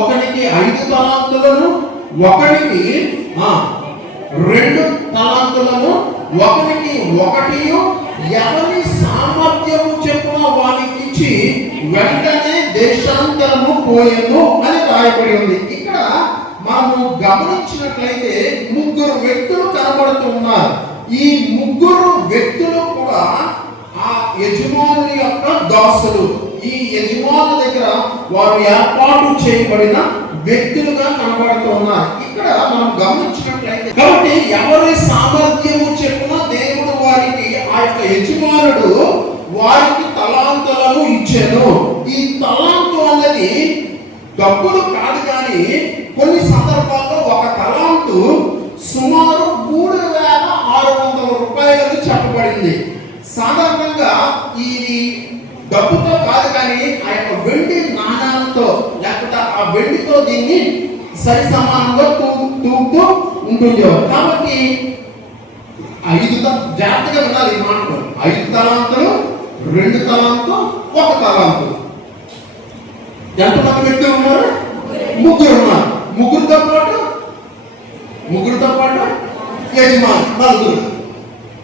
ఒకనికి ఐదు తలాంతులను ఒకనికి రెండు తలాంతులను ఒకరికి ఒకటి ఎవరి సామర్థ్యము చెప్పిన వానికి ఇచ్చి వెంటనే దేశాంతరము పోయేను అని రాయబడి ఉంది. ఇక్కడ మనము గమనించినట్లయితే ముగ్గురు వ్యక్తులు కనబడుతున్నారు ఈ ముగ్గురు వ్యక్తులు కూడా ఆ యజమాని యొక్క దాసులు. ఈ యజమాను దగ్గర వారు ఏర్పాటు చేయబడిన వ్యక్తులుగా కనబడుతూ ఉన్నారు ఇక్కడ మనం గమనించినట్లయితే కాబట్టి ఎవరి సామర్థ్యము చెప్పిన దేవుడు వారికి ఆ యొక్క యజమానుడు వారికి తలాంతులను ఇచ్చాను ఈ తలాంతు అనేది డబ్బులు కాదు కానీ కొన్ని సందర్భాల్లో ఒక తలాంతు సుమారు మూడు వేల ఆరు వందల రూపాయలకు చెప్పబడింది. సాధారణంగా ఇది డబ్బు కానీ ఆ యొక్క వెండి నాణాలతో లేకపోతే ఆ వెండితో దీన్ని సరి సమానంగా తూ తూగుతూ ఉంటుంది. కాబట్టి ఐదు జాగ్రత్తగా వినాలి ఈ మాటలు. ఐదు తలాంతులు రెండు తలాంతు ఒక తలాంతు. ఎంతమంది వ్యక్తులు ఉన్నారు? ముగ్గురు ఉన్నారు. ముగ్గురితో పాటు? ముగ్గురితో పాటు? యజమాని నలుగురు.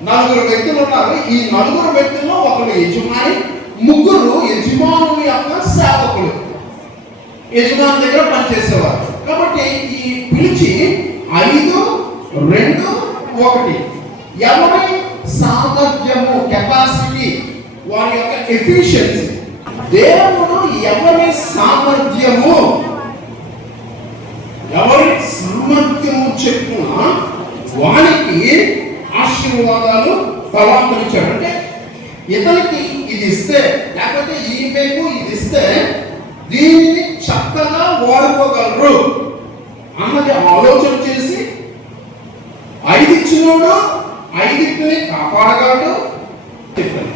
నలుగురు వ్యక్తులు ఉన్నారు. ఈ నలుగురు వ్యక్తుల్లో ఒకరు యజమాని ముగ్గురు యజమానుని యొక్క సేవకులు. యజమాను దగ్గర పనిచేసేవారు. కాబట్టి ఈ పిలిచి ఐదు రెండు ఒకటి. ఎవరి సామర్థ్యము కెపాసిటీ వారి యొక్క ఎఫిషియన్సీ దేవుడు ఎవరి సామర్థ్యము? ఎవరి సామర్థ్యము చెప్పున వానికి ఆశీర్వాదాలు తలాంతరిచ్చాడు అంటే ఇతనికి ఇది ఇస్తే లేకపోతే ఈమెకు ఇది ఇస్తే దీనిని చక్కగా వాడుకోగలరు. అన్నది ఆలోచన చేసి ఐదు ఇచ్చినోడు ఐదింటిని కాపాడగలడు చెప్పాను.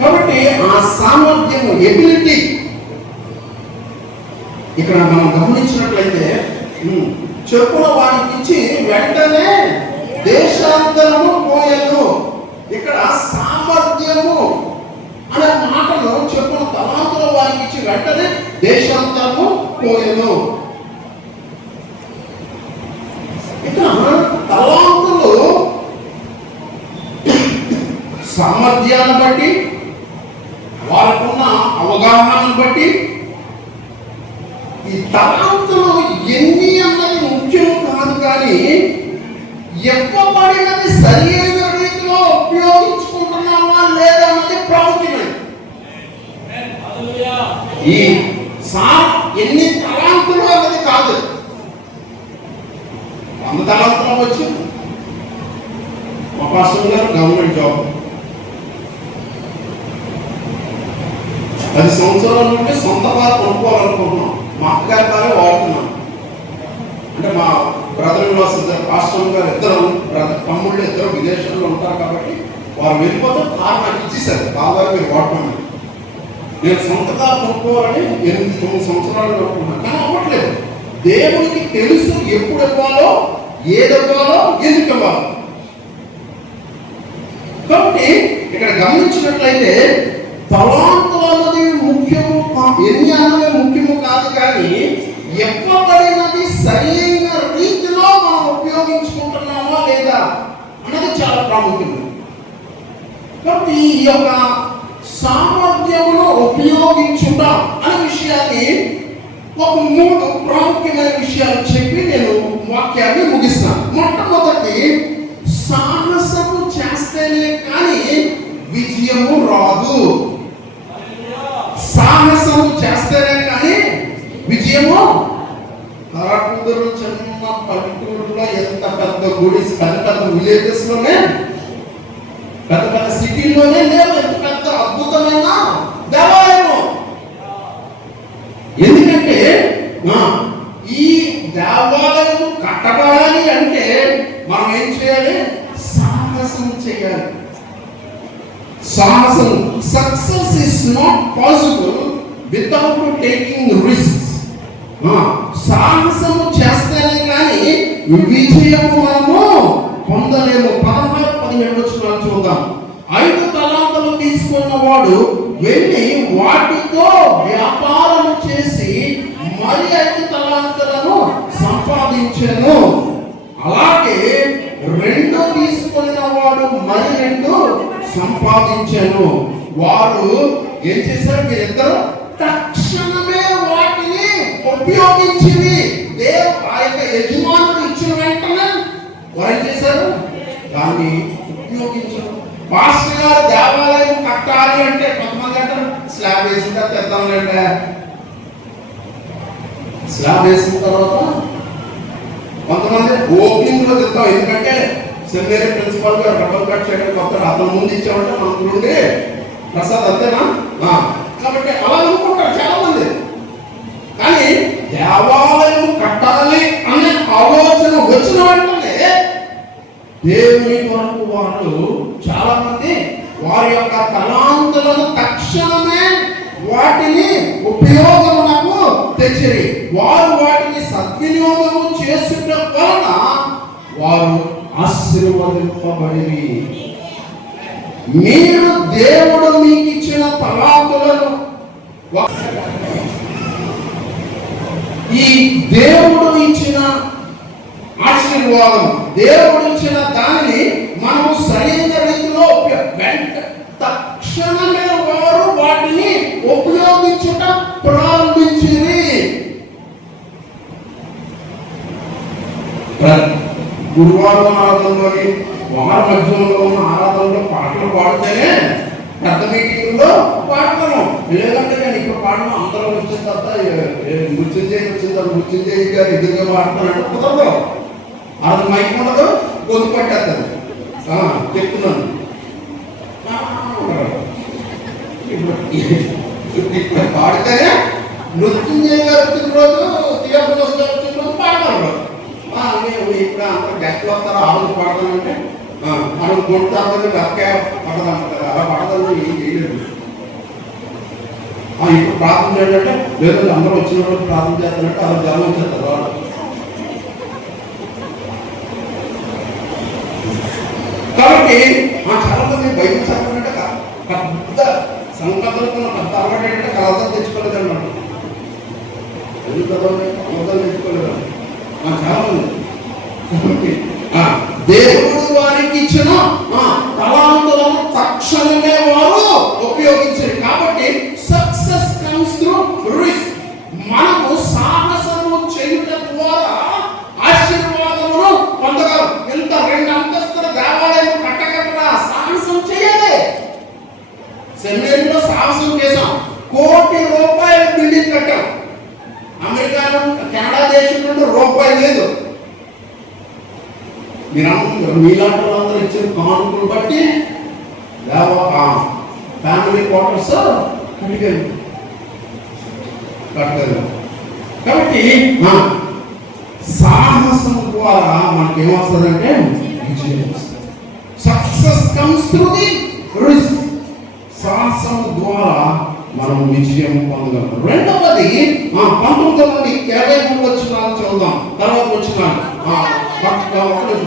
కాబట్టి ఆ సామర్థ్యము ఎబిలిటీ ఇక్కడ మనం గమనించినట్లయితే చెప్పున చెప్పుల వానికి ఇచ్చి వెంటనే దేశాంతరము పోయదు ఇక్కడ సామర్థ్యము అనే మాటను చెప్పిన తలాంతుల వారికి ఇచ్చి వెంటనే దేశాంతరము పోయను. ఇక్కడ తలాంతులు సామర్థ్యాన్ని బట్టి వారికున్న అవగాహనను బట్టి ఈ తలాంతులు ఎన్ని అన్నది ముఖ్యం కాదు కానీ ఇవ్వబడినది సరి అయిన రీతిలో ఉపయోగించుకుంటున్నామా లేదా అన్నది ప్రాముఖ్యమైనది ఈ సా ఎన్ని తలాంతులు అన్నది కాదు. వంద తలాంతులు వచ్చి మా గారు గవర్నమెంట్ జాబ్. పది సంవత్సరాల నుండి సొంత వారు కొనుక్కోవాలనుకుంటున్నాం. మా అక్కగారి ద్వారా వాడుతున్నాం. అంటే మా బ్రదర్ లాస్ ఇద్దరు గారు ఇద్దరు బ్రదర్ తమ్ముళ్ళు ఇద్దరు విదేశాల్లో ఉంటారు కాబట్టి వారు వెళ్ళిపోతే కారు నాకు ఇచ్చేసారు బాబాయ్ మీరు వాడమని నేను సొంతగా కొనుక్కోవాలని ఎనిమిది తొమ్మిది సంవత్సరాలు కొనుక్కున్నాను. కానీ అవ్వట్లేదు. దేవునికి తెలుసు ఎప్పుడు ఇవ్వాలో ఏది ఇవ్వాలో ఎందుకు ఇవ్వాలో. కాబట్టి ఇక్కడ గమనించినట్లయితే తలాంతులు అన్నది ముఖ్యము ఎన్ని అన్నది ముఖ్యము కాదు కానీ ఎప్పబడినది సరైన రీతిలో మనం ఉపయోగించుకుంటున్నామా లేదా అన్నది చాలా ప్రాముఖ్యం కాబట్టి ఈ యొక్క సామర్థ్యమును ఉపయోగించుట అనే విషయాన్ని ఒక మూడు ప్రాముఖ్యమైన విషయాలు చెప్పి నేను వాక్యాన్ని ముగిస్తాను మొట్టమొదటి సాహసము చేస్తేనే కానీ విజయము రాదు. సాహసము చేస్తేనే కానీ విజయము కరాకుందరు చిన్న పల్లెటూరులో ఎంత పెద్ద గుడి పెద్ద పెద్ద విలేజెస్లోనే పెద్ద పెద్ద సిటీలోనే లేవు. అద్భుతమైన దేవాలయము. ఎందుకంటే ఈ దేవాలయము కట్టబడాలి అంటే మనం ఏం చేయాలి? సాహసం చేయాలి. సాహసం success is not possible without taking risk సాహసము చేస్తేనే కానీ విజయము మనము పొందలేము. పదహారు పదిహేడు వచ్చిన చూద్దాం. ఐదు తలాంతలు తీసుకున్నవాడు వెళ్ళి వాటితో వ్యాపారం చేసి మరి ఐదు తలాంతలను సంపాదించను. అలాగే రెండు తీసుకున్న వాడు మరి రెండు సంపాదించను. వారు ఏం చేశారు మీరిద్దరు? తక్షణమే వాటిని ఉపయోగించింది. ఆ యొక్క ఇచ్చిన వెంటనే వారు చేశారు? దాన్ని ఉపయోగించడం దేవాలయం కట్టాలి అంటే కొంతమంది అంటే స్లాబ్ వేసిన తర్వాత తెద్దాంలేంటే స్లాబ్ వేసిన తర్వాత కొంతమంది ఓపెనింగ్లో తెద్దాం ఎందుకంటే సెమినరీ ప్రిన్సిపల్ గారు డబ్బులు కట్ చేయడం కొత్త అతను ముందు ఇచ్చామంటే మనకు నుండి ప్రసాద్ అంతేనా? కాబట్టి అలా అనుకుంటారు చాలా మంది కానీ దేవాలయం కట్టాలి అనే ఆలోచన వచ్చిన వెంటనే దేవుని కొరకు వాళ్ళు చాలా మంది వారి యొక్క తలాంతులను తక్షణమే వాటిని ఉపయోగమునకు తెచ్చిరి. వారు వాటిని సద్వినియోగము చేసుట వలన వారు ఆశీర్వదింపబడి మీరు దేవుడు మీకు ఇచ్చిన తలాంతులను ఈ దేవుడు ఇచ్చిన ఆశీర్వాదం. దేవుడు ఇచ్చిన దానిని మనము సరైన రీతిలో వెంట తక్షణమే వారు వాటిని ఉపయోగించుట ప్రారంభించింది గురువారం ఆరాధనలోని వార మధ్యంలో ఉన్న ఆరాధనలో పాటలు పాడితేనే పెద్ద మీటింగ్లో పాడతాను లేదంటే నేను ఇక్కడ పాడను అందరూ వచ్చిన తర్వాత మృత్యుంజయ్ వచ్చిన తర్వాత మృత్యుంజయ్ గారు ఎదురుగా పాడతానంటే కుదరదు. అది మైక్ ఉండదు గొంతు పట్టేస్తుంది చెప్తున్నాను. ఇప్పుడు పాడితేనే మృత్యుంజయ్ గారు వచ్చిన రోజు థియేటర్ వచ్చిన రోజు పాడతారు ఆ, ఇప్పుడు అంత గెస్ట్లు వస్తారో ఆ పాడతానంటే మనం మనం కొడతామని గక్కే పడదంటారు అలా పడదని ఏం చేయలేదు. ఇప్పుడు ప్రార్థన చేయాలంటే లేదు అందరూ వచ్చిన రోజు ప్రార్థన చేస్తారంటే అలా జనం వచ్చేస్తారు వాళ్ళు కాబట్టి ఆ చాలా మంది బైబిల్ చదవాలంటే ఒక పెద్ద సంకల్పంలో పెద్ద అలవాటు ఏంటంటే కలవతం తెచ్చుకోలేదన్నమాట. ఎందుకు చదవాలి కలవతం తెచ్చుకోలేదండి ఆ చాలా దేవుడు వారికి ఇచ్చిన ఆ, తలాంతులను తక్షణమే వారు ఉపయోగించారు. కాబట్టి సక్సెస్ కమ్స్ త్రూ రిస్క్ మనము సాహసము చేయుట ద్వారా ఆశీర్వాదమును పొందగలం ఎంత రెండు అంతస్తుల దేవాలయం కట్టగలరా సాహసం చేయాలి సెమినరీలో సాహసం చేసాం కోటి రూపాయల బిల్డింగ్ కట్టాం. అమెరికాలో కెనడా దేశం నుండి రూపాయి లేదు. మీరు మీలాంటి వాళ్ళందరూ ఇచ్చిన కానుకలు బట్టి ఫ్యామిలీ క్వార్టర్స్ కడిగారు కట్టగలరు కాబట్టి సాహసం ద్వారా మనకి ఏమొస్తుందంటే విజయం success comes through the risk సాహసం ద్వారా మనం విజయం పొందగలం. రెండవది ఆ, పంతొమ్మిది నుండి ఇరవై మూడు వచ్చిన చూద్దాం తర్వాత వచ్చిన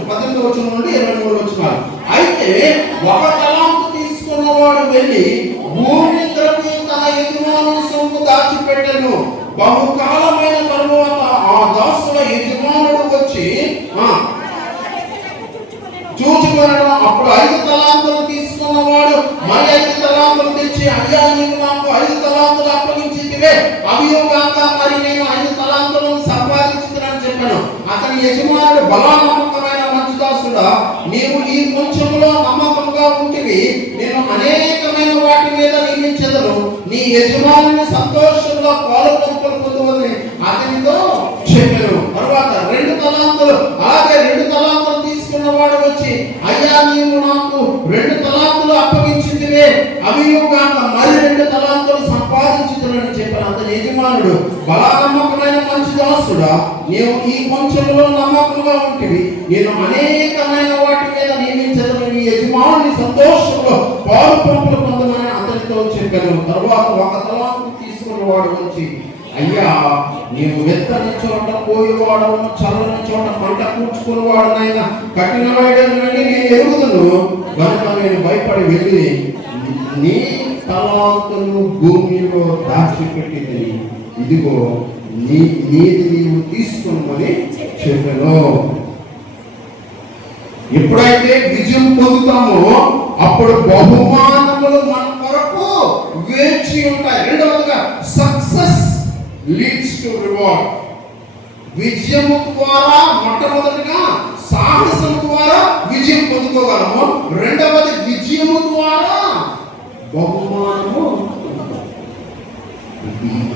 పద్దెనిమిది వచ్చిన నుండి ఇరవై మూడు వచ్చిన అయితే ఒక నియమించదను నీ యజమాని సంతోషంలో పాలు పంపులు అతనితో చెప్పారు తర్వాత రెండు తలాంతులు అలాగే రెండు తలాంతులు తీసుకున్న వాడు వచ్చి అయ్యా నీవు నాకు రెండు తలాంతులు అప్పగించిందివే అవి కాక మరి రెండు తలాంతులు సంపాదించుతున్నని చెప్పిన అతని యజమానుడు బలానమ్మకమైన మంచి దాసుడా నేను ఈ కొంచెంలో నమ్మకంగా ఉంటివి. నేను అనేకమైన వాటి మీద నియమించదని నీ యజమానుని సంతోషంలో పాలు పంపులు పొందమని అతనితో తర్వాత ఒక తలాంతు తీసుకున్నవాడు వచ్చి అయ్యా నేను వెత్తని చోట పోయేవాడను చల్లని చోట పంట కూర్చుకునేవాడనైనా కఠినమైనది నేను ఎరుగుదును. కనుక నేను భయపడి వెళ్ళి నీ తలాంతులు భూమిలో దాచిపెట్టింది. ఇదిగో నీ నీది నీవు తీసుకున్నామని చెప్పను ఎప్పుడైతే విజయం పొందుతామో అప్పుడు బహుమానములు మనకు కొరకు వేచి ఉంటాయి. రెండవదిగా సక్సెస్ లీడ్స్ టు రివార్డ్ విజయము ద్వారా మొట్టమొదటిగా సాహసం ద్వారా విజయం పొందుకోగలము. రెండవది విజయము ద్వారా బహుమానము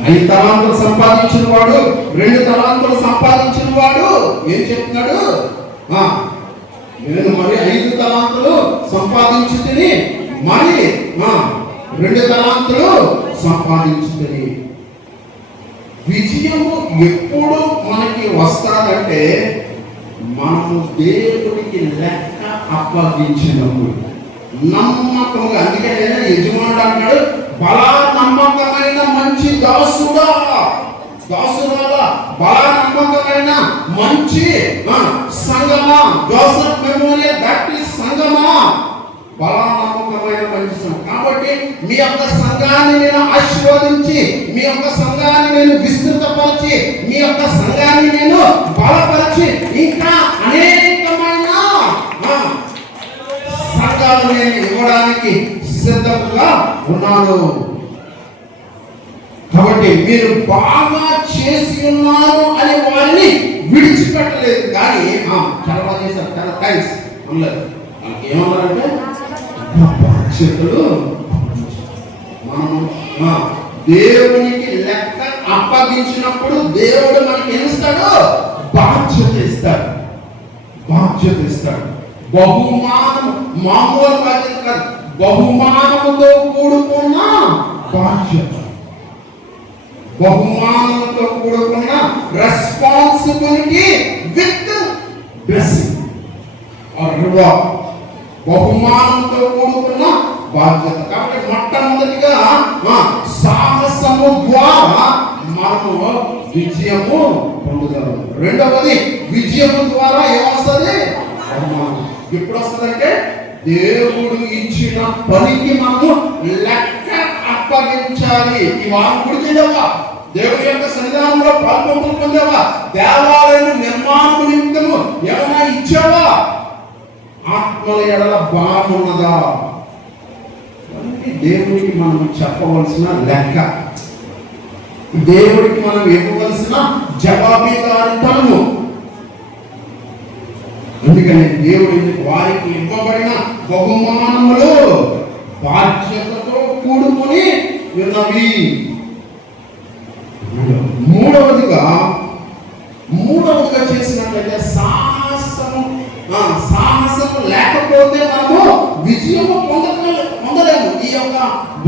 ఐదు తలాంతులు సంపాదించిన వాడు రెండు తలాంతులు సంపాదించిన వాడు ఏం చెప్తున్నాడు? నేను మరి ఐదు తలాంతులు సంపాదించుకుని మరి రెండు తలాంతులు సంపాదించుకుని. విజయము ఎప్పుడు మనకి వస్తాదంటే మనము దేవుడికి లెక్క అప్పగించినప్పుడు. నమ్మకంగా అందుకే యజమానుడు అంటాడు బలా నమ్మకమైన మంచి దాసుడా. దాసురాలా బలా నమ్మకమైన మంచి సంగమా. జోసఫ్ మెమోరియల్ బ్యాప్టిస్ట్ సంగమా. బలనామకమైన నమ్మకమైన కాబట్టి మీ యొక్క సంఘాన్ని నేను ఆశీర్వదించి మీ యొక్క సంఘాన్ని నేను విస్తృతపరిచి మీ యొక్క సంఘాన్ని నేను బలపరిచి ఇంకా అనేకమైన సంఘాలు నేను ఇవ్వడానికి సిద్ధంగా ఉన్నాను. కాబట్టి మీరు బాగా చేసి ఉన్నారు అని వారిని విడిచిపెట్టలేదు. కానీ ఆ, చాలా చేశారు. చాలా థ్యాంక్స్ అనలేదు ఏమన్నారంటే బాధ్యతలు మనము దేవునికి లెక్క అప్పగించినప్పుడు దేవుడు మనకి ఏమిస్తాడు? బాధ్యత ఇస్తాడు. బాధ్యత ఇస్తాడు. బహుమానం మామూలు బాధ్యత కాదు. బహుమానముతో కూడుకున్న బాధ్యత. బహుమానంతో కూడుకున్న రెస్పాన్సిబిలిటీ విత్ బ్లెస్సింగ్ బహుమానంతో కూడుకున్న బాధ్యత. కాబట్టి మొట్టమొదటిగా సాహసము ద్వారా మనము విజయము పొందుతాము. రెండవది విజయము ద్వారా ఏమొస్తుంది? ఎప్పుడు వస్తుందంటే దేవుడు ఇచ్చిన పనికి మనము లెక్క అప్పగించాలి. ఈ వారం కూడా దేవుడి యొక్క సన్నిధానంలో పాల్పొందులు పొందావా? దేవాలయం నిర్మాణం నిమిత్తము ఏమైనా ఇచ్చావా? ఆత్మల ఎడల బాగున్నదా? దేవుడికి మనం చెప్పవలసిన లెక్క. దేవుడికి మనం ఇవ్వవలసిన జవాబీదారితనము. అందుకని దేవుడి వారికి ఇవ్వబడిన బహుమానములు బాధ్యతతో కూడుకొని ఉన్నవి. మూడవదిగా మూడవదిగా చేసినట్లయితే సాహసము సాహసము లేకపోతే మనము విజయము పొందక పొందలేము ఈ యొక్క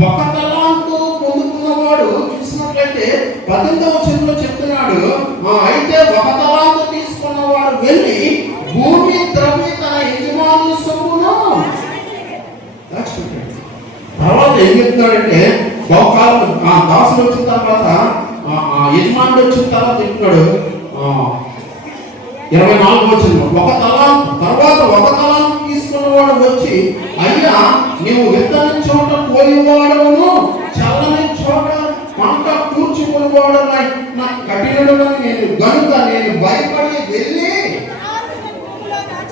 ఒక తలాంతు పొందుకున్నవాడు చూసినట్లయితే పద్దెనిమిదవ వచనంలో చెప్తున్నాడు అయితే ఒక తలాంతు తీసుకున్నవాడు వెళ్ళి భూమి ద్రవ్య తన యజమానుల సొమ్మును తర్వాత ఏం చెప్తున్నాడంటే బహుకాలం ఆ దాసులు వచ్చిన తర్వాత ఆ, యజమానుడు వచ్చిన తర్వాత చెప్తున్నాడు? ఇరవై నాలుగు వచ్చిన ఒక తలం తర్వాత ఒక తలాంతు తీసుకున్నవాడు వచ్చి అయ్యా నీవు విత్తని చోట చల్లని చోట పంట కూర్చుకునేవాడు నా కఠినుడు నేను గనుక నేను భయపడి వెళ్ళి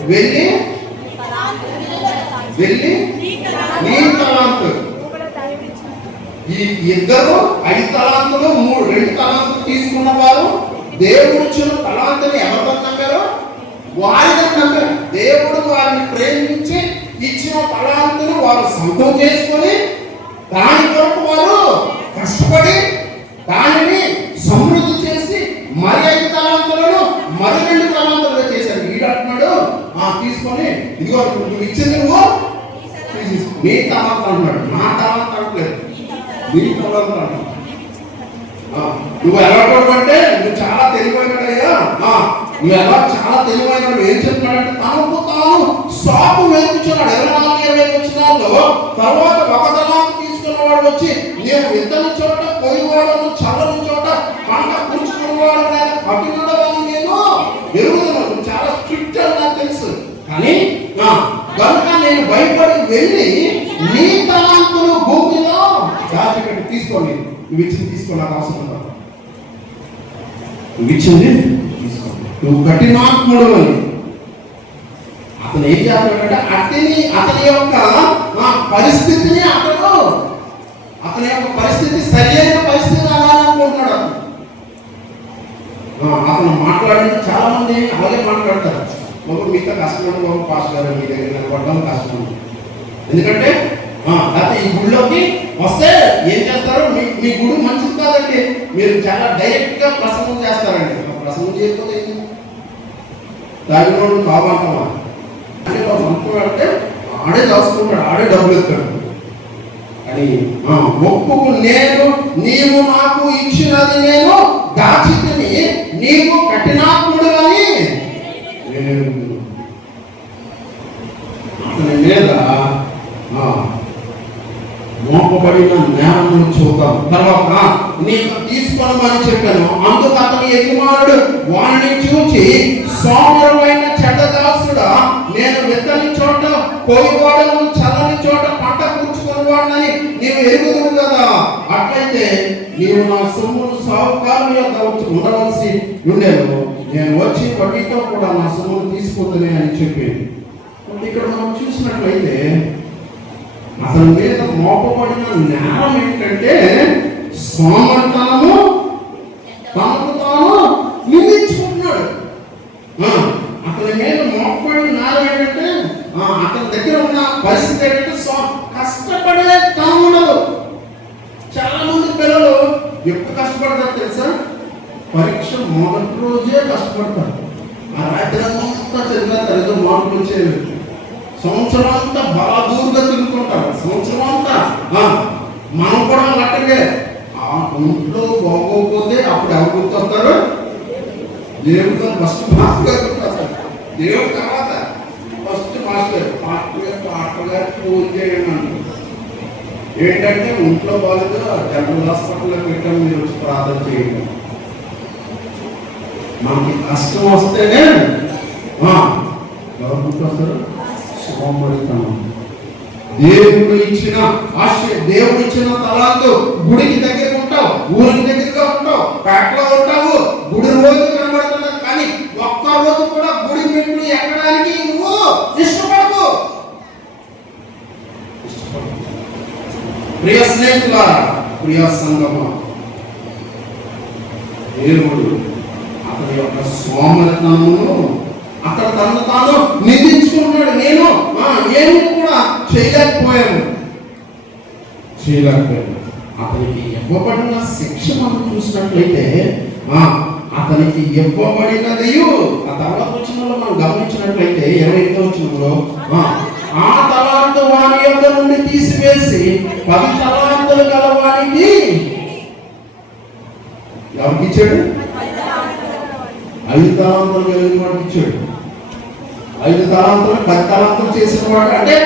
వెళ్ళి వెళ్ళి నీ తలాంతు ఈ ఇద్దరు ఐదు తలాంతులు మూడు రెండు తలాంతులు తీసుకున్న వారు దేవుడు ఇచ్చిన తలాంతుని ఎవరితో నమ్మారో? వారిని నమ్మారు. దేవుడు వారిని ప్రేమించి ఇచ్చిన తలాంతులు వారు సొంతం చేసుకొని దాని కొరకు వారు కష్టపడి దానిని సమృద్ధి చేసి మరి ఐదు తలాంతులను మరి రెండు తలాంతులుగా చేశారు. వీడంటున్నాడు ఆ తీసుకొని ఇదిగో నువ్వు ఇచ్చింది నువ్వు నీ తలాంత అంటున్నాడు నా తలాంత అంటలేదు నీ తలాంత అంటున్నాడు నువ్వు ఎలా అంటే నువ్వు చాలా తెలివైనడయ్యా ఆ, నువ్వు ఎలా చాలా తెలివైన ఏం చెప్తున్నాడంటే తనకు తాను సాపు వేయించున్నాడు ఇరవై నాలుగు ఇరవై వచ్చినాల్లో తర్వాత ఒక తీసుకున్న వాడు వచ్చి నేను ఇద్దరు చోట పోయివాడను చల్లని చోట పంట కూర్చుకున్నవాడు కఠినడవని నేను? ఎరుగుతున్నాను చాలా స్ట్రిక్ట్ అని నాకు తెలుసు. కానీ కనుక నేను భయపడి వెళ్ళి నీ తలాంతులు భూమిలో దాచిపెట్టి తీసుకోండి. ఇవి ఇచ్చింది తీసుకో నాకు అవసరం ఇవి ఇచ్చింది? తీసుకోండి నువ్వు కఠినాత్ముడు అని అతను ఏం చేస్తాడంటే అతని అతని యొక్క ఆ, పరిస్థితిని అతను అతని యొక్క పరిస్థితి సరైన పరిస్థితి రావాలనుకుంటున్నాడు అతను. అతను మాట్లాడిన చాలా మంది అలాగే మాట్లాడతారు. ఒక మీతో కష్టం బాబు పాస్ గారు మీ దగ్గర నిలబడడం కష్టం. ఎందుకంటే అయితే ఈ గుడిలోకి వస్తే ఏం చేస్తారు? మీ మీ గుడి మంచిది కాదండి. మీరు చాలా డైరెక్ట్గా ప్రసంగం చేస్తారండి. ప్రసంగం చేయకపోతే ఏంటి? తాగినోడు కావాలంటావా అంటే వాడు అనుకున్నాడంటే ఆడే దాచుకుంటాడు ఆడే డబ్బులు ఎత్తాడు అని ఒప్పుకు నేను నీవు నాకు ఇచ్చినది నేను దాచితిని నీవు కఠినాత్ముడు అని అతని మీద మోపబడిన జ్ఞానం చూద్దాం. తర్వాత నీకు తీసుకోనమని చెప్పాను. అందుకు అతని యజమానుడు వాణిని చూచి సోమరమైన చెడ్డదాసుడా నేను విత్తని చోట కోయివాడను చల్లని చోట పంట కూర్చుకుని వాడినని నీవు ఎరుగుదువు కదా. అట్లయితే నీవు నా సొమ్మును సావుకారు యొక్క ఉండవలసి ఉండేను. నేను వచ్చి వడ్డీతో కూడా నా సొమ్మును తీసుకుందని అని చెప్పింది ఇక్కడ మనం చూసినట్లయితే అతని మీద మోపబడిన నేరం ఏంటంటే సోమర్తనము తమకు తాను నిందించుకుంటున్నాడు అతని మీద మోపడి నేరం ఏంటంటే అతని దగ్గర ఉన్న పరిస్థితి ఏంటంటే సో కష్టపడే ఉండదు. చాలా మంది పిల్లలు ఎప్పుడు కష్టపడతారు తెలుసా? పరీక్ష మొదటి రోజే కష్టపడతారు. ఆ రాత్రి అంతా చదివిన తల్లిదండ్రులు మార్పులు వచ్చేవి సంవత్సరం అంతా బాగా దూరుగా తిరుగుతుంటారు సంవత్సరం అంతా మనం కూడా అట్టగే ఆ ఒంట్లో బాగోకపోతే అప్పుడు ఎవరు గుర్తొస్తారు? దేవుడు ఫస్ట్ మాస్టర్ గారు గుర్తొస్తారు. దేవుడు తర్వాత ఫస్ట్ మాస్టర్ మాస్టర్ గారు డాక్టర్ గారు ఫోన్ చేయండి ఏంటంటే ఒంట్లో బాగాలేదు జనరల్ హాస్పిటల్లో పెట్టాము మీరు ప్రార్థన చేయండి. మనకి కష్టం వస్తేనే ఎవరు గుర్తొస్తారు? సోమరితనం. దేవుడు ఇచ్చిన ఆశ దేవుడు ఇచ్చిన తలాంతో గుడికి దగ్గర ఉంటావు ఊరికి దగ్గరగా ఉంటావు పేటలో ఉంటావు గుడి రోజు కనబడుతున్నావు కానీ ఒక్క రోజు కూడా గుడి మెట్లు ఎక్కడానికి నువ్వు ఇష్టపడవు ప్రియ స్నేహితుల ప్రియ సంగమా దేవుడు అతని యొక్క సోమరతనమును అతను తను తాను నిందించుకుంటున్నాడు. నేను ఆ, ఏమి కూడా చేయలేకపోయాను. చేయలేకపోయాను. అతనికి ఇవ్వబడిన శిక్ష మనం చూసినట్లయితే ఆ, అతనికి ఇవ్వబడినది ఆ తర్వాత వచ్చినలో మనం గమనించినట్లయితే ఇరవై ఎనిమిదో వచ్చినలో ఆ తలాంత వాని యొక్క నుండి తీసివేసి పది తలాంతులు గల వానికి ఎవరికి ఇచ్చాడు ఐదు తలాంతులు కలిగిన వాడికి ఇచ్చాడు. ఐదు తలాంతులు పది తలాంతులు చేసిన వాడు అంటే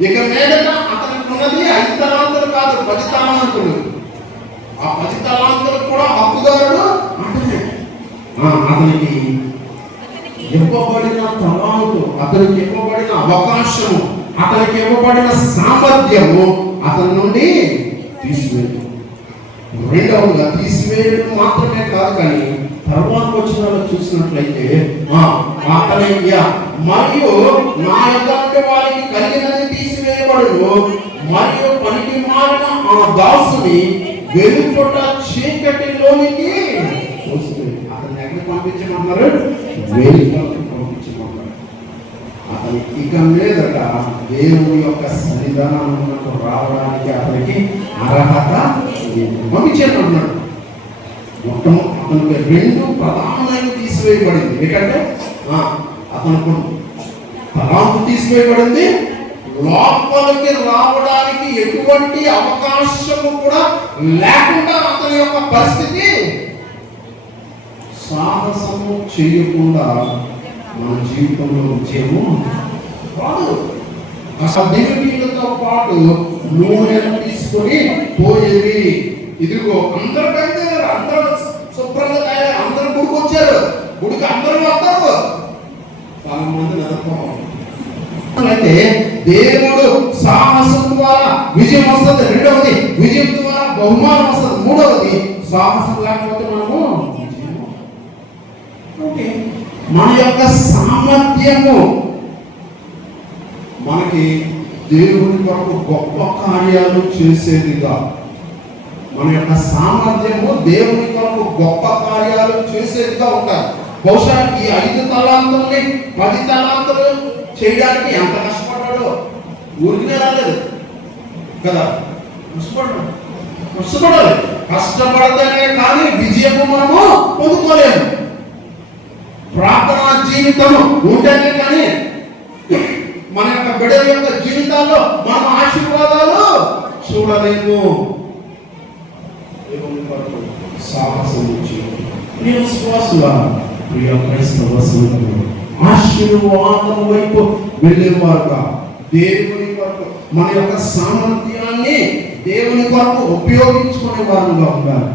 ఇక మీద ఉన్నది ఐదు తలాంతులు కాదు పది తలాంతులు ఆ పది తలాంతులు కూడా హక్కుదారుడు అతనికి ఇవ్వబడిన తలాంతు అతనికి ఇవ్వబడిన అవకాశము అతనికి ఇవ్వబడిన సామర్థ్యము అతని నుండి తీసివేయడం రెండవగా తీసివేయడం మాత్రమే కాదు కానీ తర్వాత వచ్చిన వాళ్ళు చూసినట్లయితే ఆ, మరియు నా యొక్క వారికి కలిగినది తీసివేయబడును. మరియు పనికి మారిన ఆ దాసుని వెలుపట చీకటిలోనికి తోసివేయు. ఎక్కడ పంపించమన్నారు. వెలుపలకు పంపించమన్నారు. అతని ఇక మీదట దేవుని యొక్క సన్నిధానంలో రావడానికి అతనికి అర్హత పంపించేటన్నాడు మొత్తం అతనికి రెండు ప్రధానమైన తీసివేయబడింది. ఎందుకంటే అతను అతనికి తలాంతు తీసివేయబడింది. లోపలికి రావడానికి ఎటువంటి అవకాశము కూడా లేకుండా అతని యొక్క పరిస్థితి సాహసము చేయకుండా మన జీవితంలో విజయము కాదు అసభ్యులతో పాటు నూనెను తీసుకొని పోయేవి ఇదిగో అందరు బయలుదేరారు అందరూ శుభ్రంగా తయారు అందరూ గుడికి వచ్చారు. గుడికి అందరూ వస్తారు. చాలా మంది అయితే దేవుడు సాహసం ద్వారా విజయం వస్తుంది. రెండవది విజయం ద్వారా బహుమానం వస్తుంది. మూడవది సాహసం లేకపోతే మనము మన యొక్క సామర్థ్యము మనకి దేవుని కొరకు గొప్ప కార్యాలు చేసేదిగా మన యొక్క సామర్థ్యము దేవుని కొరకు గొప్ప కార్యాలు చేసేదిగా ఉంటారు బహుశా ఈ ఐదు తలాంతుల్ని పది తలాంతులు చేయడానికి ఎంత ఎవరో? ఊరికే రాలేదు. కదా? కష్టపడ్డాడు కష్టపడాలి కష్టపడతానే కానీ విజయము మనము పొందుకోలేము. ప్రార్థనా జీవితం ఉంటేనే కానీ మన యొక్క బిడ్డల యొక్క జీవితాల్లో మనం ఆశీర్వాదాలు చూడలేము. సాహసం చేయాలి. విశ్వాసుల? ప్రియ క్రైస్తవ ఆశీర్వాదం వైపు వెళ్ళేవారుగా. దేవుని కొరకు మన యొక్క సామర్థ్యాన్ని దేవుని కొరకు ఉపయోగించుకునే వారంగా ఉండాలి.